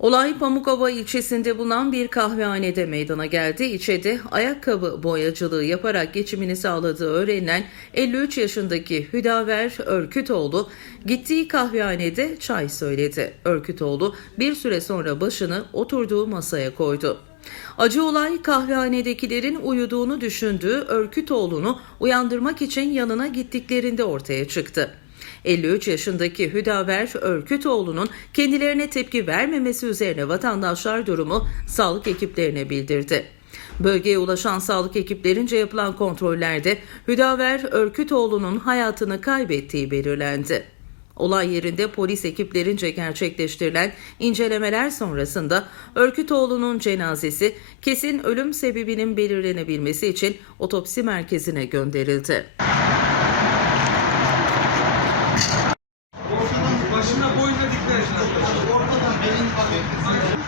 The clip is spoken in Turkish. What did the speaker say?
Olay Pamukova ilçesinde bulunan bir kahvehanede meydana geldi. İçeride ayakkabı boyacılığı yaparak geçimini sağladığı öğrenilen 53 yaşındaki Hüdaver Örkütoğlu gittiği kahvehanede çay söyledi. Örkütoğlu bir süre sonra başını oturduğu masaya koydu. Acı olay kahvehanedekilerin uyuduğunu düşündüğü Örkütoğlu'nu uyandırmak için yanına gittiklerinde ortaya çıktı. 53 yaşındaki Hüdaver Örkütoğlu'nun kendilerine tepki vermemesi üzerine vatandaşlar durumu sağlık ekiplerine bildirdi. Bölgeye ulaşan sağlık ekiplerince yapılan kontrollerde Hüdaver Örkütoğlu'nun hayatını kaybettiği belirlendi. Olay yerinde polis ekiplerince gerçekleştirilen incelemeler sonrasında Örkütoğlu'nun cenazesi kesin ölüm sebebinin belirlenebilmesi için otopsi merkezine gönderildi. Ortadan benim bakın.